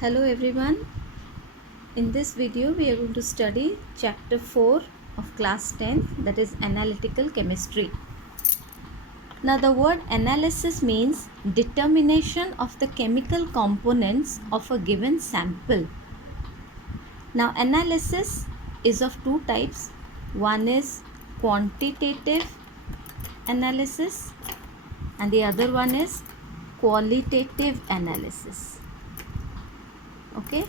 Hello everyone. In this video we are going to study chapter 4 of class 10, that is analytical chemistry. Now the word analysis means determination of the chemical components of a given sample. Now analysis is of two types. One is quantitative analysis and the other one is qualitative analysis. Okay.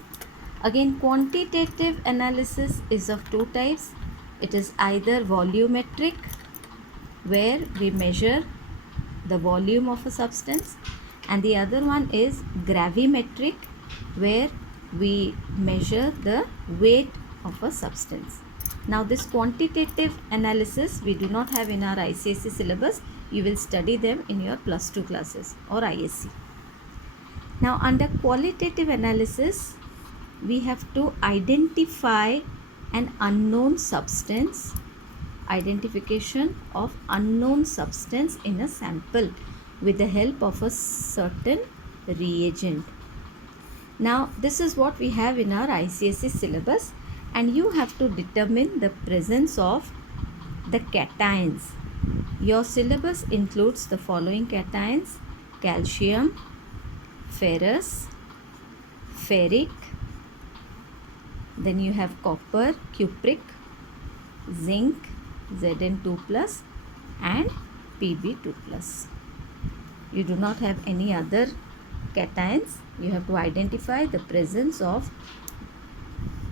Again, quantitative analysis is of two types. It is either volumetric, where we measure the volume of a substance, and the other one is gravimetric, where we measure the weight of a substance. Now this quantitative analysis we do not have in our ICSE syllabus. You will study them in your plus 2 classes or ISC. Now under qualitative analysis, we have to identify an unknown substance, identification of unknown substance in a sample with the help of a certain reagent. Now this is what we have in our ICSE syllabus, and you have to determine the presence of the cations. Your syllabus includes the following cations: calcium, ferrous, ferric, then you have copper, cupric, zinc, Zn2+, and Pb2+. You do not have any other cations. You have to identify the presence of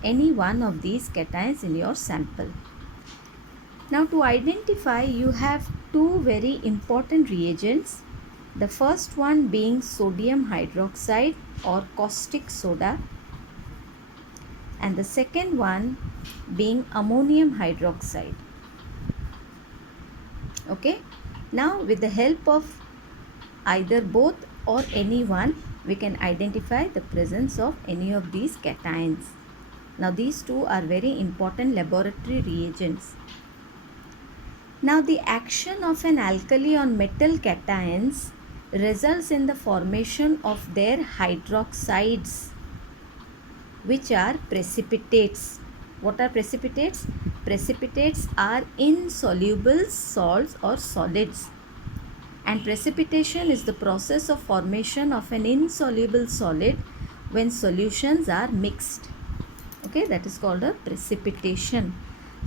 any one of these cations in your sample. Now to identify, you have two very important reagents. The first one being sodium hydroxide or caustic soda, and the second one being ammonium hydroxide. Okay, now with the help of either both or any one, we can identify the presence of any of these cations. Now these two are very important laboratory reagents. Now the action of an alkali on metal cations results in the formation of their hydroxides, which are precipitates. What are precipitates? Precipitates are insoluble salts or solids, and precipitation is the process of formation of an insoluble solid when solutions are mixed. Okay, that is called a precipitation.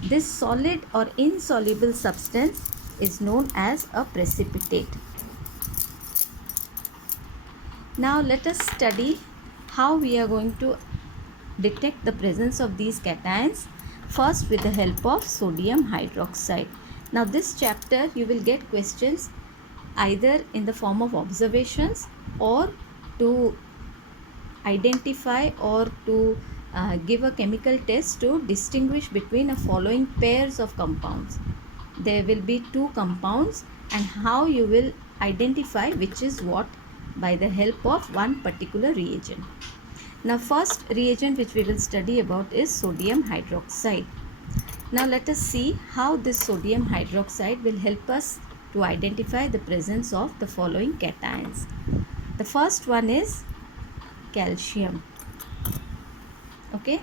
This solid or insoluble substance is known as a precipitate. Now let us study how we are going to detect the presence of these cations, first with the help of sodium hydroxide. Now this chapter you will get questions either in the form of observations or to identify or to give a chemical test to distinguish between a following pairs of compounds. There will be two compounds, and how you will identify which is what by the help of one particular reagent. Now first reagent which we will study about is sodium hydroxide. Now let us see how this sodium hydroxide will help us to identify the presence of the following cations. The first one is calcium. Okay,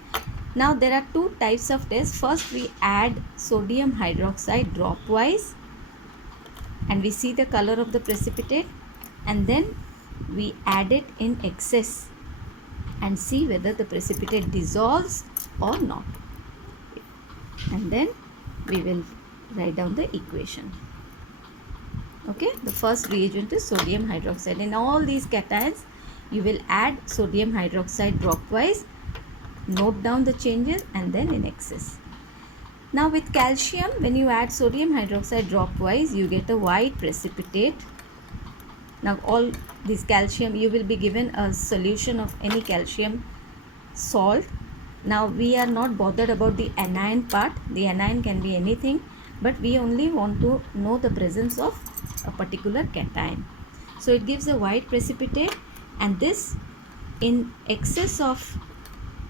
now there are two types of tests. First we add sodium hydroxide dropwise and we see the color of the precipitate, and then we add it in excess and see whether the precipitate dissolves or not, and then we will write down the equation. Okay, the first reagent is sodium hydroxide. In all these cations you will add sodium hydroxide dropwise, note down the changes, and then in excess. Now with calcium, when you add sodium hydroxide dropwise, you get a white precipitate. Now all this calcium, you will be given a solution of any calcium salt. Now we are not bothered about the anion part. The anion can be anything, but we only want to know the presence of a particular cation. So it gives a white precipitate, and this in excess of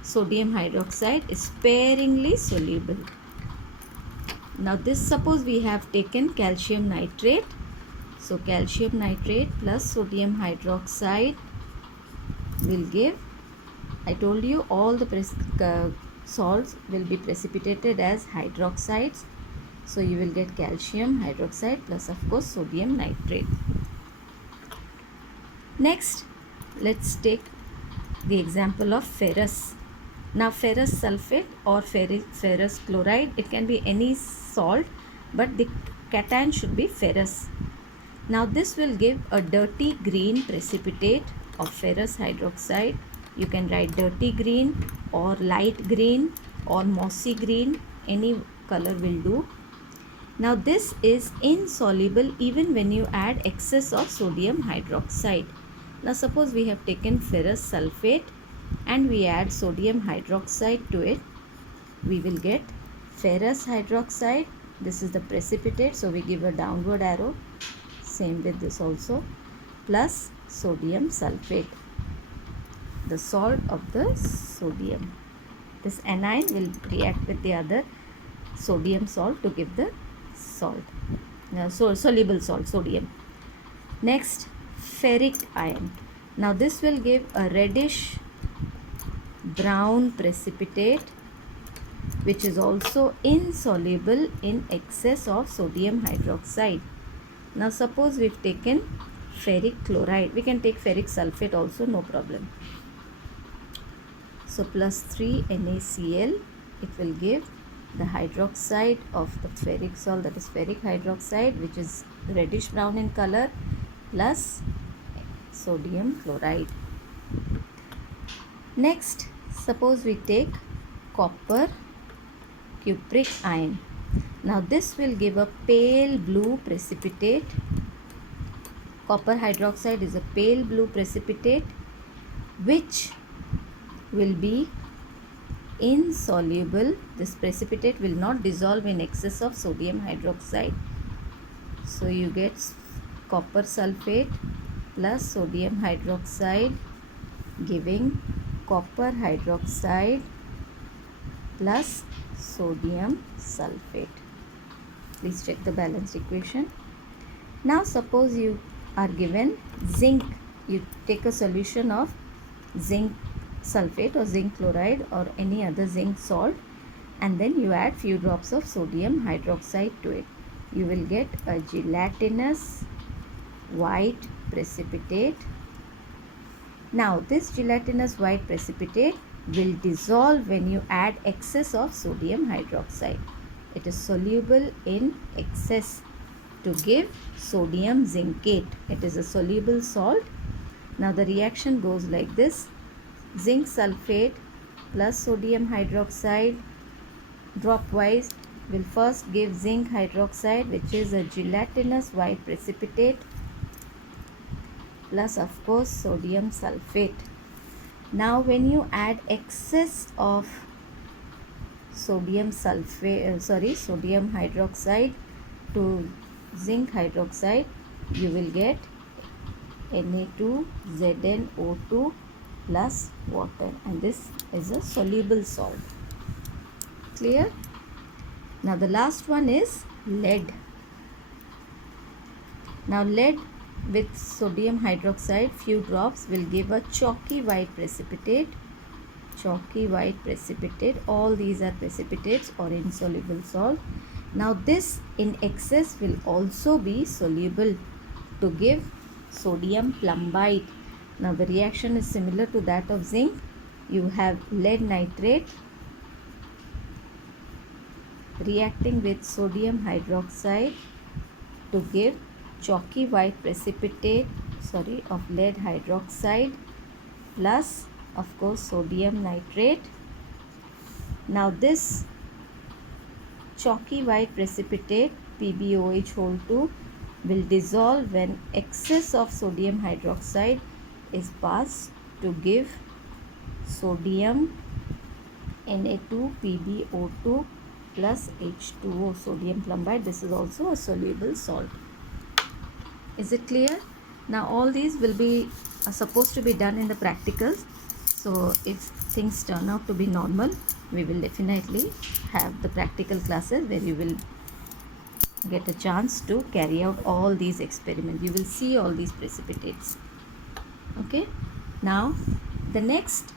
sodium hydroxide is sparingly soluble. Now this, suppose we have taken calcium nitrate. So calcium nitrate plus sodium hydroxide will give I told you all the salts will be precipitated as hydroxides. So you will get calcium hydroxide plus of course sodium nitrate. Next, let's take the example of ferrous. Now ferrous sulfate or ferrous chloride, it can be any salt, but the cation should be ferrous. Now this will give a dirty green precipitate of ferrous hydroxide. You can write dirty green or light green or mossy green, any color will do. Now this is insoluble even when you add excess of sodium hydroxide. Now suppose we have taken ferrous sulfate and we add sodium hydroxide to it. We will get ferrous hydroxide. This is the precipitate, so we give a downward arrow. Same with this also. Plus sodium sulfate, the salt of the sodium. This anion will react with the other sodium salt to give the salt. So soluble salt, sodium. Next, ferric ion. Now this will give a reddish brown precipitate which is also insoluble in excess of sodium hydroxide. Now suppose we've taken ferric chloride. We can take ferric sulfate also, no problem. So plus 3 NaCl, it will give the hydroxide of the ferric salt, that is ferric hydroxide, which is reddish brown in color, plus sodium chloride. Next, suppose we take copper cupric ion. Now this will give a pale blue precipitate. Copper hydroxide is a pale blue precipitate which will be insoluble. This precipitate will not dissolve in excess of sodium hydroxide. So you get copper sulfate plus sodium hydroxide giving copper hydroxide plus sodium sulfate. Please check the balanced equation. Now suppose you are given zinc. You take a solution of zinc sulfate or zinc chloride or any other zinc salt, and then you add few drops of sodium hydroxide to it. You will get a gelatinous white precipitate. Now this gelatinous white precipitate will dissolve when you add excess of sodium hydroxide. It is soluble in excess to give sodium zincate. It is a soluble salt. Now the reaction goes like this. Zinc sulfate plus sodium hydroxide dropwise will first give zinc hydroxide, which is a gelatinous white precipitate, plus of course sodium sulfate. Now when you add excess of sodium hydroxide to zinc hydroxide, you will get Na2ZnO2 plus water, and this is a soluble salt. Clear? Now the last one is lead. Now lead with sodium hydroxide, few drops, will give a chalky white precipitate. Chalky white precipitate. All these are precipitates or insoluble salt. Now this in excess will also be soluble to give sodium plumbite. Now the reaction is similar to that of zinc. You have lead nitrate reacting with sodium hydroxide to give chalky white precipitate of lead hydroxide plus of course sodium nitrate. Now this chalky white precipitate PbOH(2) will dissolve when excess of sodium hydroxide is passed to give sodium Na2PbO2 plus H2O, sodium plumbite. This is also a soluble salt. Is it clear? Now all these will be supposed to be done in the practicals. So if things turn out to be normal, we will definitely have the practical classes where you will get a chance to carry out all these experiments. You will see all these precipitates. Okay. Now the next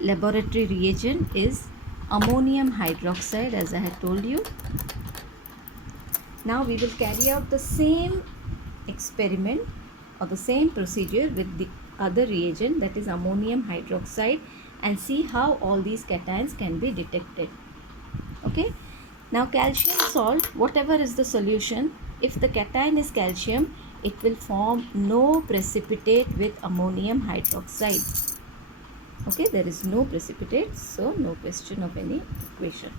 laboratory reagent is ammonium hydroxide, as I had told you. Now we will carry out the same experiment or the same procedure with the other reagent, that is ammonium hydroxide, and see how all these cations can be detected. Okay. Now calcium salt, whatever is the solution, if the cation is calcium, it will form no precipitate with ammonium hydroxide. Okay, there is no precipitate, so no question of any equation.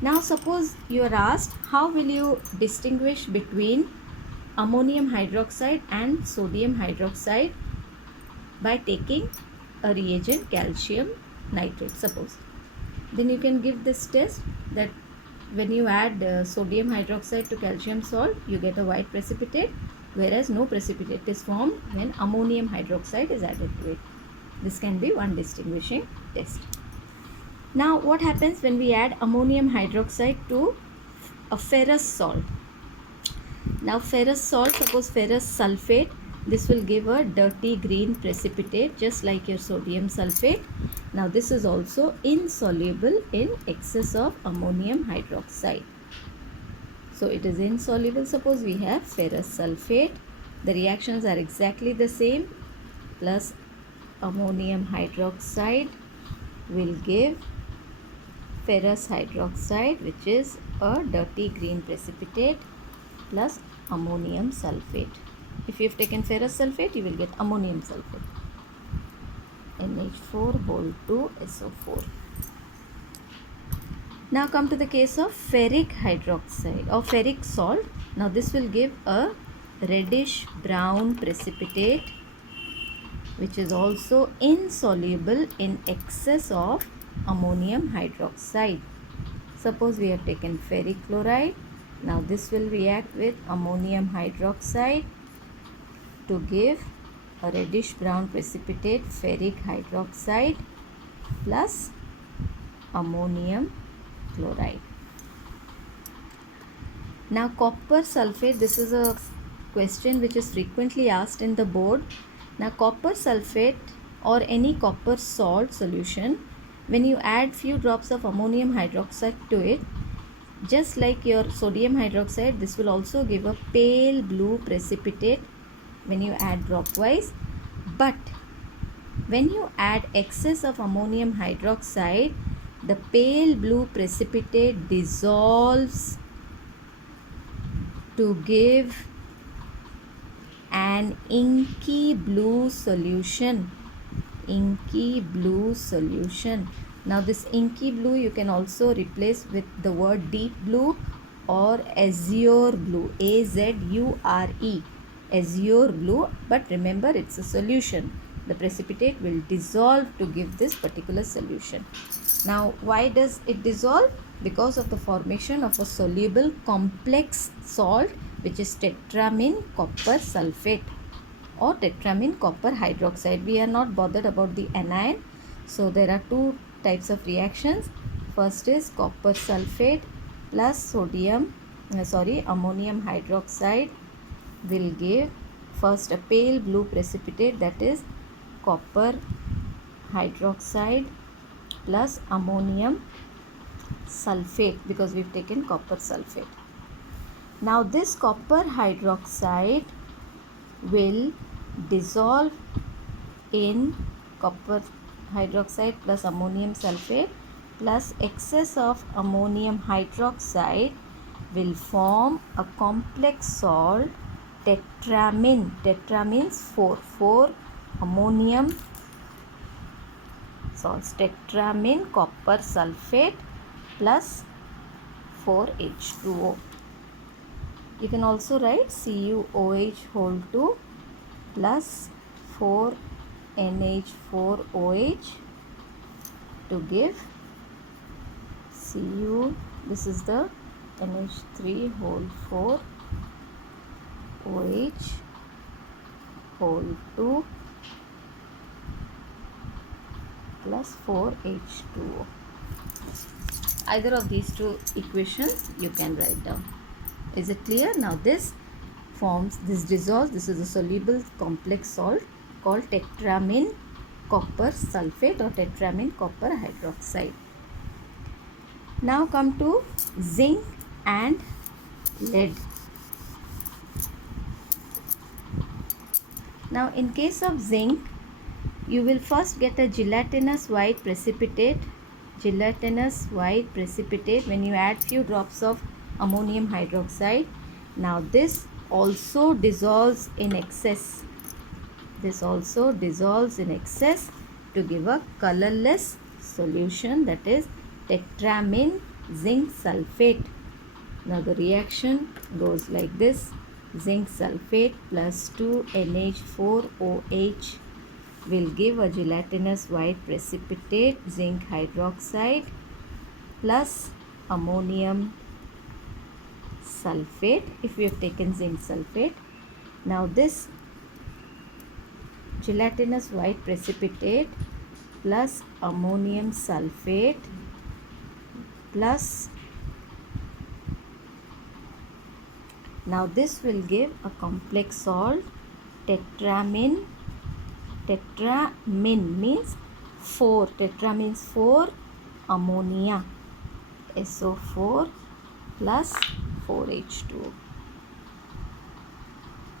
Now suppose you are asked, how will you distinguish between ammonium hydroxide and sodium hydroxide by taking a reagent calcium nitrate, suppose. Then you can give this test that when you add sodium hydroxide to calcium salt, you get a white precipitate, whereas no precipitate is formed when ammonium hydroxide is added to it. This can be one distinguishing test. Now what happens when we add ammonium hydroxide to a ferrous salt? Now ferrous salt, suppose ferrous sulfate, this will give a dirty green precipitate just like your sodium sulfate. Now this is also insoluble in excess of ammonium hydroxide. So it is insoluble. Suppose we have ferrous sulfate, the reactions are exactly the same, plus ammonium hydroxide will give ferrous hydroxide, which is a dirty green precipitate, plus ammonium sulfate. If you have taken ferrous sulfate, you will get ammonium sulfate, NH4(2)SO4. Now come to the case of ferric hydroxide or ferric salt. Now this will give a reddish brown precipitate, which is also insoluble in excess of ammonium hydroxide. Suppose we have taken ferric chloride. Now this will react with ammonium hydroxide to give a reddish brown precipitate, ferric hydroxide plus ammonium chloride. Now copper sulfate, this is a question which is frequently asked in the board. Now copper sulfate or any copper salt solution, when you add few drops of ammonium hydroxide to it, just like your sodium hydroxide, this will also give a pale blue precipitate when you add dropwise. But when you add excess of ammonium hydroxide, the pale blue precipitate dissolves to give an inky blue solution. Inky blue solution. Now this inky blue you can also replace with the word deep blue or azure blue, AZURE, azure blue, but remember it's a solution. The precipitate will dissolve to give this particular solution. Now why does it dissolve? Because of the formation of a soluble complex salt, which is tetramine copper sulfate or tetramine copper hydroxide. We are not bothered about the anion. So there are two types of reactions. First is copper sulfate plus ammonium hydroxide will give first a pale blue precipitate, that is copper hydroxide plus ammonium sulfate, because we've taken copper sulfate. Now this copper hydroxide will dissolve in copper hydroxide plus ammonium sulfate plus excess of ammonium hydroxide will form a complex salt tetramine. Tetra means 4 ammonium salts, tetramine copper sulfate plus 4H2O. You can also write CuOH(2) plus 4NH4OH to give Cu. This is the NH3(4) OH(2) plus 4H2O. Either of these two equations you can write down. Is it clear? Now this dissolves. This is a soluble complex salt called tetramine copper sulfate or tetramine copper hydroxide. Now come to zinc and lead. Now in case of zinc, you will first get a gelatinous white precipitate. Gelatinous white precipitate when you add few drops of ammonium hydroxide. Now this also dissolves in excess. This also dissolves in excess to give a colorless solution, that is tetramine zinc sulfate. Now the reaction goes like this: zinc sulfate plus 2NH4OH will give a gelatinous white precipitate zinc hydroxide plus ammonium sulfate if we have taken zinc sulfate. Now this gelatinous white precipitate plus ammonium sulfate plus, now this will give a complex salt tetramine. Tetramine means 4, tetra means 4 ammonia, SO4 plus 4H2O.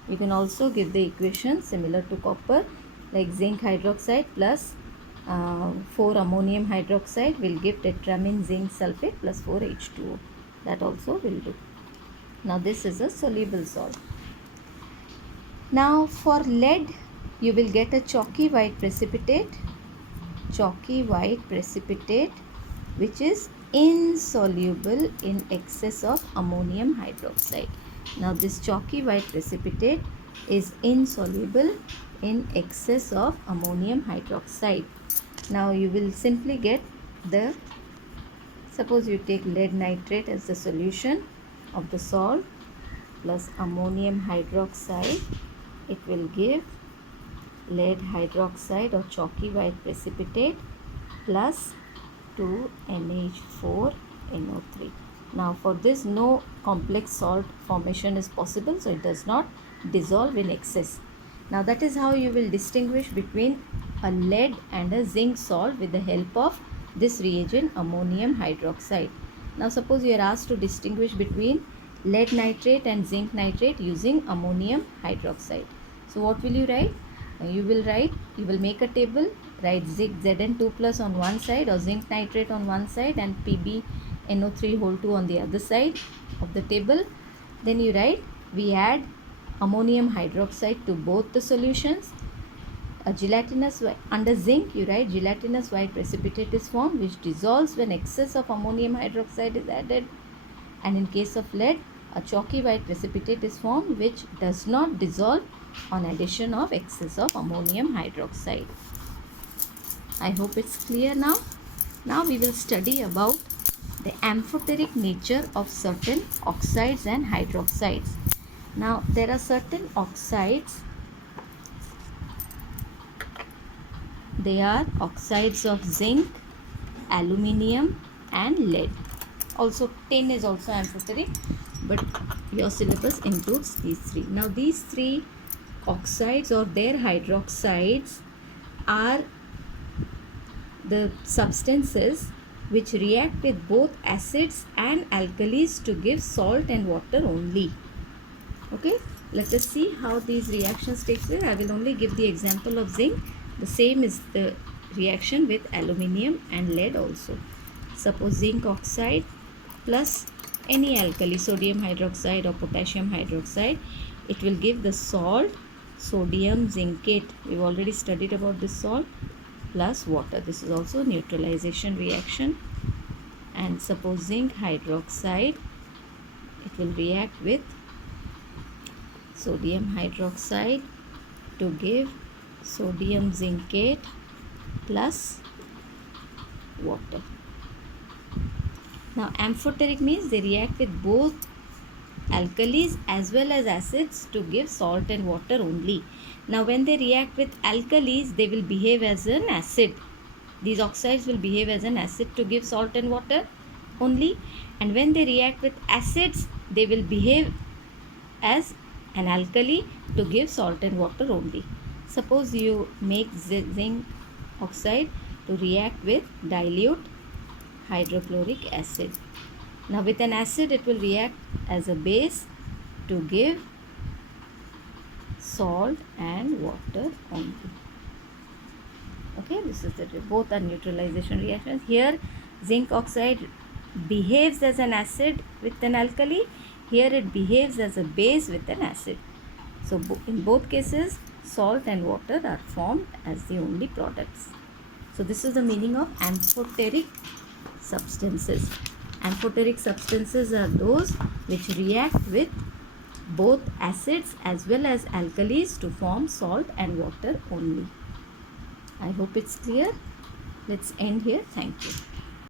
You can also give the equation similar to copper, like zinc hydroxide plus 4 ammonium hydroxide will give tetramine zinc sulfate plus 4H2O. That also will do. Now this is a soluble salt. Now for lead, you will get a chalky white precipitate, which is insoluble in excess of ammonium hydroxide. Now this chalky white precipitate is insoluble in excess of ammonium hydroxide. Now you will simply get the, suppose you take lead nitrate as the solution of the salt plus ammonium hydroxide, it will give lead hydroxide or chalky white precipitate plus 2NH4NO3. Now for this, no complex salt formation is possible, so it does not dissolve in excess. Now that is how you will distinguish between a lead and a zinc salt with the help of this reagent ammonium hydroxide. Now suppose you are asked to distinguish between lead nitrate and zinc nitrate using ammonium hydroxide. So what will you write? You will make a table, write Zn2 plus on one side or zinc nitrate on one side and PbNO3 whole 2 on the other side of the table. Then you write, we add ammonium hydroxide to both the solutions. A gelatinous, under zinc you write gelatinous white precipitate is formed which dissolves when excess of ammonium hydroxide is added, and in case of lead, a chalky white precipitate is formed which does not dissolve on addition of excess of ammonium hydroxide. I hope it's clear now. Now we will study about the amphoteric nature of certain oxides and hydroxides. Now there are certain oxides, they are oxides of zinc, aluminium and lead. Also tin is also amphoteric, but your syllabus includes these three. Now these three oxides or their hydroxides are the substances which react with both acids and alkalis to give salt and water only. Okay, let us see how these reactions take place. I will only give the example of zinc. The same is the reaction with aluminium and lead also. Suppose zinc oxide plus any alkali, sodium hydroxide or potassium hydroxide, it will give the salt sodium zincate. We've already studied about this salt, plus water. This is also neutralization reaction. And suppose zinc hydroxide, it will react with sodium hydroxide to give sodium zincate plus water. Now amphoteric means they react with both alkalis as well as acids to give salt and water only. Now when they react with alkalis, they will behave as an acid. These oxides will behave as an acid to give salt and water only, and when they react with acids, they will behave as an alkali to give salt and water only. Suppose you make zinc oxide to react with dilute hydrochloric acid. Now with an acid it will react as a base to give salt and water only. Okay, this is the both are neutralization reactions. Here zinc oxide behaves as an acid with an alkali. Here it behaves as a base with an acid. So in both cases salt and water are formed as the only products. So this is the meaning of amphoteric substances. Amphoteric substances are those which react with both acids as well as alkalis to form salt and water only. I hope it's clear. Let's end here. Thank you.